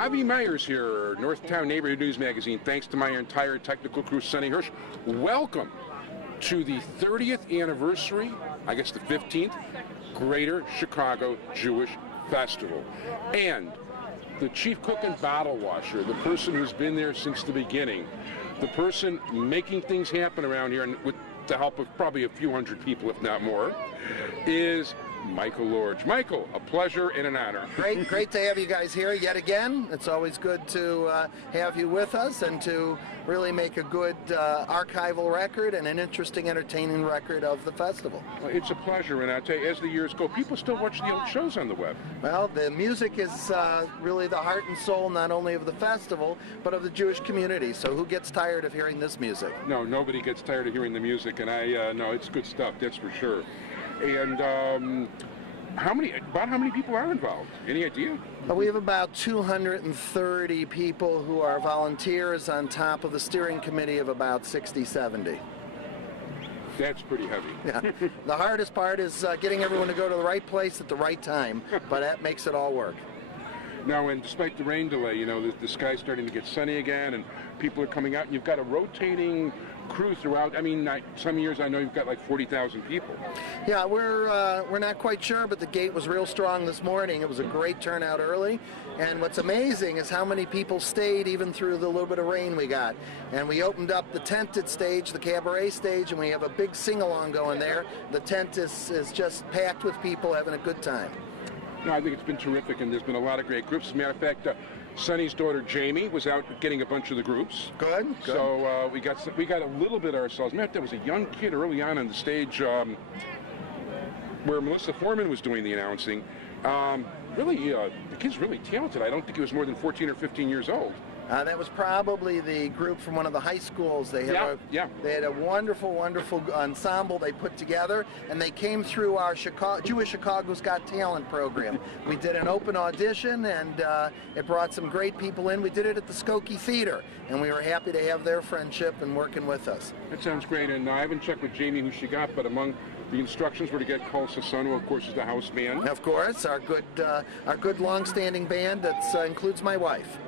Avi Meyers here, Northtown Neighborhood News Magazine. Thanks to my entire technical crew, Sonny Hirsch. Welcome to the 30th anniversary, I guess the 15th, Greater Chicago Jewish Festival. And the chief cook and bottle washer, the person who's been there since the beginning, the person making things happen around here, and with the help of probably a few hundred people, if not more, is Michael Lorge. Michael, a pleasure and an honor. Great to have you guys here yet again. It's always good to have you with us and to really make a good archival record and an interesting, entertaining record of the festival. Well, it's a pleasure, and I tell you, as the years go, people still watch the old shows on the web. Well, the music is really the heart and soul not only of the festival, but of the Jewish community. So who gets tired of hearing this music? No, nobody gets tired of hearing the music, and I know it's good stuff, that's for sure. And how many people are involved? Any idea? We have about 230 people who are volunteers on top of the steering committee of about 60, 70. That's pretty heavy. Yeah. The hardest part is getting everyone to go to the right place at the right time, but that makes it all work. Now, and despite the rain delay, you know, the sky's starting to get sunny again, and people are coming out, and you've got a rotating crew throughout. I mean, some years I know you've got like 40,000 people. Yeah, we're not quite sure, but the gate was real strong this morning. It was a great turnout early, and what's amazing is how many people stayed even through the little bit of rain we got. And we opened up the tented stage, the cabaret stage, and we have a big sing-along going there. The tent is just packed with people having a good time. No, I think it's been terrific, and there's been a lot of great groups. As a matter of fact, Sonny's daughter Jamie was out getting a bunch of the groups. Good. So we got a little bit ourselves. Matter of fact, there was a young kid early on the stage where Melissa Foreman was doing the announcing. Really, the kid's really talented. I don't think he was more than 14 or 15 years old. That was probably the group from one of the high schools. They had They had a wonderful ensemble they put together, and they came through our Jewish Chicago's Got Talent program. We did an open audition, and it brought some great people in. We did it at the Skokie Theater, and we were happy to have their friendship and working with us. That sounds great, and I haven't checked with Jamie who she got, but among the instructions were to get Cole Sasson, who of course is the house band. Of course, our good long-standing band that includes my wife.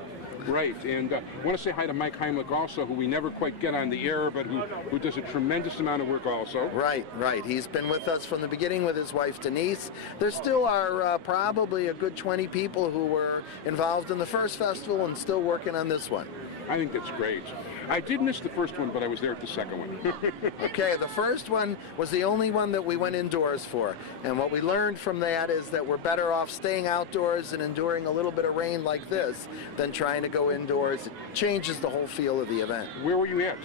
Right, and I want to say hi to Mike Heimlich also, who we never quite get on the air, but who does a tremendous amount of work also. Right. He's been with us from the beginning with his wife Denise. There still are probably a good 20 people who were involved in the first festival and still working on this one. I think that's great. I did miss the first one, but I was there at the second one. Okay, the first one was the only one that we went indoors for. And what we learned from that is that we're better off staying outdoors and enduring a little bit of rain like this than trying to go indoors. It changes the whole feel of the event. Where were you at?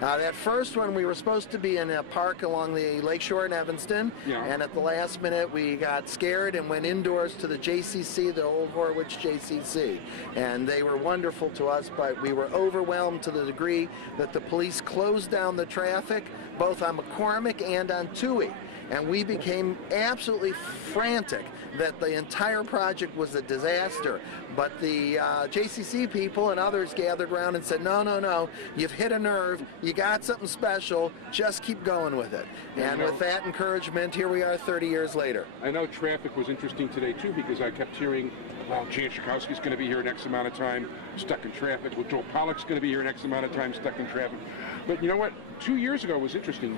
That first one, we were supposed to be in a park along the lakeshore in Evanston, and at the last minute we got scared and went indoors to the JCC, the old Horwich JCC. And they were wonderful to us, but we were overwhelmed to the degree that the police closed down the traffic, both on McCormick and on Toohey. And we became absolutely frantic that the entire project was a disaster. But the JCC people and others gathered around and said, no, you've hit a nerve, you got something special, just keep going with it. And with that encouragement, here we are 30 years later. I know traffic was interesting today too, because I kept hearing, well, Jan Schakowsky's going to be here next amount of time, stuck in traffic. Well, Joe Pollack's going to be here next amount of time, stuck in traffic. But you know what? 2 years ago was interesting.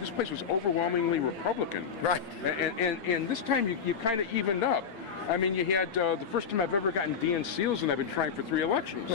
This place was overwhelmingly Republican. Right. And this time you kind of evened up. I mean, you had the first time I've ever gotten Dan Seals, and I've been trying for 3 elections.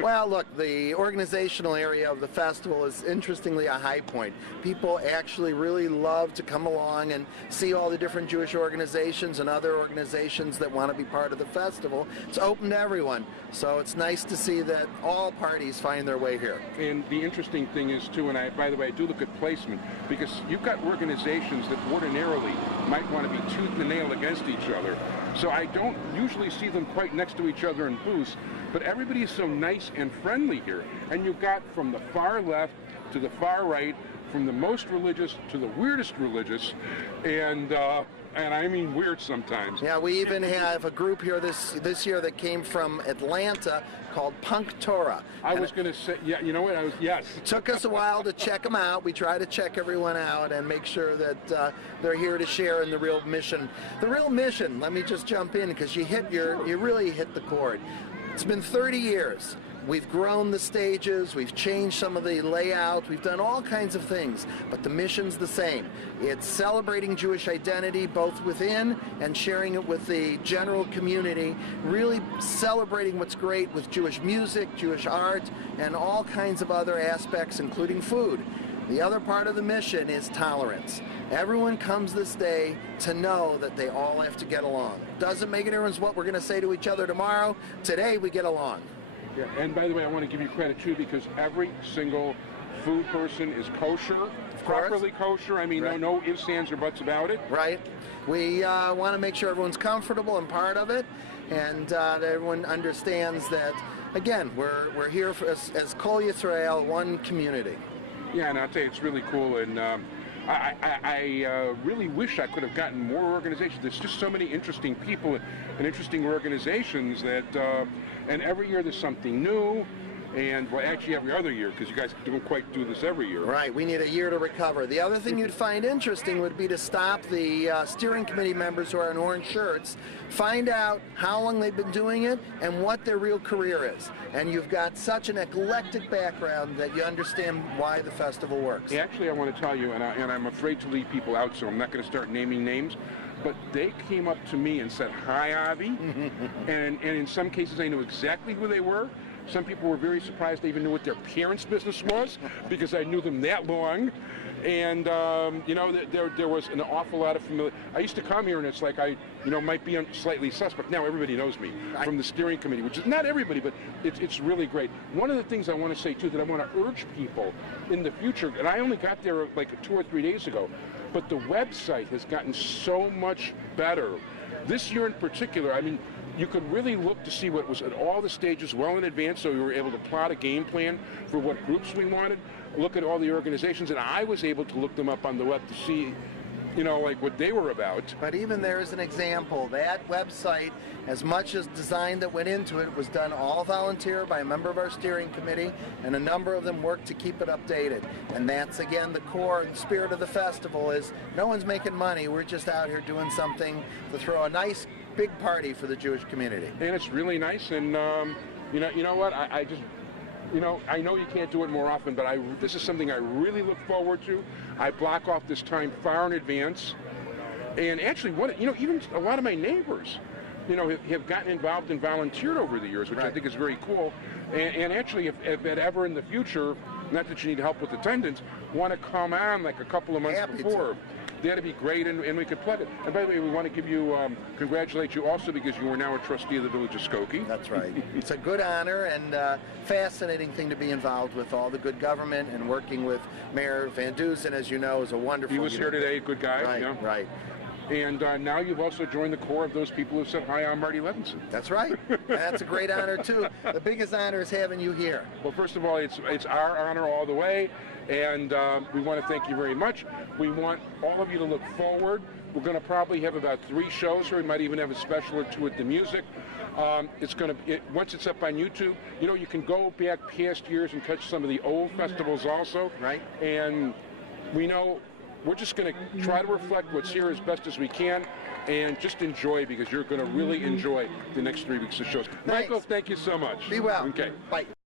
Well, look, the organizational area of the festival is interestingly a high point. People actually really love to come along and see all the different Jewish organizations and other organizations that want to be part of the festival. It's open to everyone, so it's nice to see that all parties find their way here. And the interesting thing is, too, and by the way, I do look at placement, because you've got organizations that ordinarily might want to be tooth and nail against each other. So I don't usually see them quite next to each other in booths, but everybody is so nice and friendly here. And you've got from the far left to the far right, from the most religious to the weirdest religious, and and I mean weird sometimes. Yeah, we even have a group here this year that came from Atlanta called Punk Torah. I was going to say, yeah, you know what? Yes. It took us a while to check them out. We try to check everyone out and make sure that they're here to share in the real mission. The real mission, let me just jump in because you really hit the chord. It's been 30 years. We've grown the stages, we've changed some of the layout, we've done all kinds of things, but the mission's the same. It's celebrating Jewish identity both within and sharing it with the general community, really celebrating what's great with Jewish music, Jewish art, and all kinds of other aspects, including food. The other part of the mission is tolerance. Everyone comes this day to know that they all have to get along. Doesn't make a difference what we're going to say to each other tomorrow. Today we get along. Yeah, and by the way, I want to give you credit too because every single food person is kosher, properly kosher. I mean, right. no ifs, ands, or buts about it. Right. We want to make sure everyone's comfortable and part of it, and that everyone understands that. Again, we're here as Kol Yisrael, one community. Yeah, and I'll tell you, it's really cool, and I really wish I could have gotten more organizations. There's just so many interesting people and interesting organizations that, and every year there's something new, and well, actually every other year, because you guys don't quite do this every year. Right, we need a year to recover. The other thing you'd find interesting would be to stop the steering committee members who are in orange shirts, find out how long they've been doing it and what their real career is. And you've got such an eclectic background that you understand why the festival works. Actually, I want to tell you, and I'm afraid to leave people out, so I'm not going to start naming names, but they came up to me and said, "Hi, Avi," and in some cases I knew exactly who they were. Some people were very surprised they even knew what their parents' business was because I knew them that long. And, you know, there was an awful lot of familiar. I used to come here and it's like I, might be slightly suspect. Now everybody knows me from the steering committee, which is not everybody, but it's really great. One of the things I want to say, too, that I want to urge people in the future, and I only got there like 2 or 3 days ago, but the website has gotten so much better. This year in particular, I mean, you could really look to see what was at all the stages well in advance, so we were able to plot a game plan for what groups we wanted, look at all the organizations, and I was able to look them up on the web to see, like what they were about. But even there is an example. That website, as much as design that went into it, was done all volunteer by a member of our steering committee, and a number of them worked to keep it updated. And that's, again, the core and spirit of the festival is no one's making money. We're just out here doing something to throw a nice big party for the Jewish community. And it's really nice, and you know what, I just, I know you can't do it more often, but this is something I really look forward to. I block off this time far in advance, and actually, even a lot of my neighbors, have gotten involved and volunteered over the years, which I think is very cool. And actually, if ever in the future, not that you need help with attendance, want to come on like a couple of months before. That'd be great, and we could plug it. And by the way, we want to give you, congratulate you also because you are now a trustee of the Village of Skokie. That's right. It's a good honor and fascinating thing to be involved with all the good government and working with Mayor Van Dusen, as you know, is a wonderful. He was here today, good guy. Right, yeah. Right. And now you've also joined the core of those people who said, "Hi, I'm Marty Levinson." That's right. That's a great honor, too. The biggest honor is having you here. Well, first of all, it's our honor all the way, and we want to thank you very much. We want all of you to look forward. We're going to probably have about 3 shows here. We might even have a special or 2 with the music. It's going to once it's up on YouTube, you can go back past years and catch some of the old festivals also. Right. And we know we're just going to try to reflect what's here as best as we can and just enjoy because you're going to really enjoy the next 3 weeks of shows. Thanks. Michael, thank you so much. Be well. Okay. Bye.